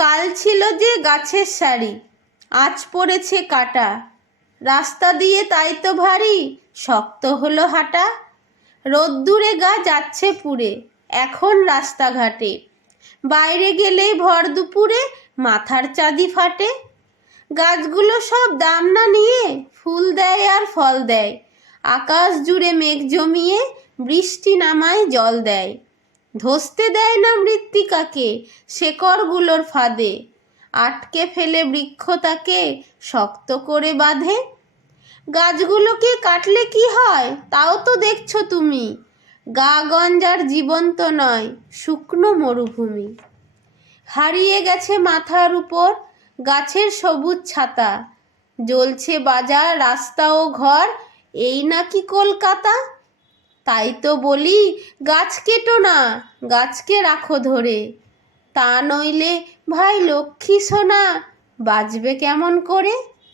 কাল ছিল যে গাছের শাড়ি আজ পড়েছে কাটা রাস্তা দিয়ে তাই তো ভারী শক্ত হলো হাঁটা রোদ্দুরে গা যাচ্ছে পুড়ে এখন রাস্তাঘাটে বাইরে গেলেই ভর দুপুরে মাথার চাঁদি ফাটে গাছগুলো সব দাম না নিয়ে ফুল দেয় আর ফল দেয় আকাশ জুড়ে মেঘ জমিয়ে বৃষ্টি নামায় জল দেয় ধসতে দেয় না মৃত্তিকাকে শেকড়গুলোর ফাঁদে আটকে ফেলে বৃক্ষ তাকে শক্ত করে বাঁধে গাছগুলোকে কাটলে কি হয় তাও তো দেখছো তুমি গা গঞ্জার জীবন্ত নয় শুকনো মরুভূমি হারিয়ে গেছে মাথার উপর গাছের সবুজ ছাতা জ্বলছে বাজার রাস্তা ও ঘর এই নাকি কলকাতা তাই তো বলি গাছ কেটো না গাছকে রাখো ধরে তা নইলে ভাই লক্ষ্মী সোনা বাঁচবে কেমন করে